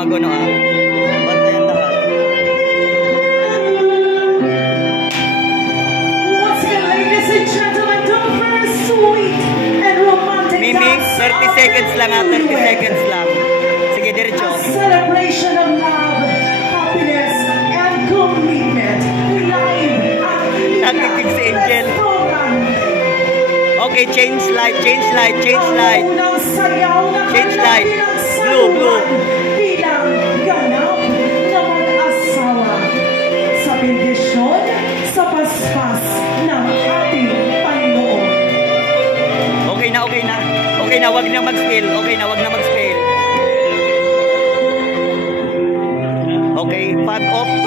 mag-ano bantayan lahat. Once again, ladies and gentlemen, the very sweet and romantic Mimi, 30 seconds lang 30 seconds lang. Sige, diretso. A celebration of love, happiness, and commitment. Live at Nakikinig si Angel. Okay, change light. Change light. Blue. Bilang ganap na mag-asawa sa bendisyon sa paspas ng ating Panginoon. Okay na, wag na mag-scale. Okay, pag off.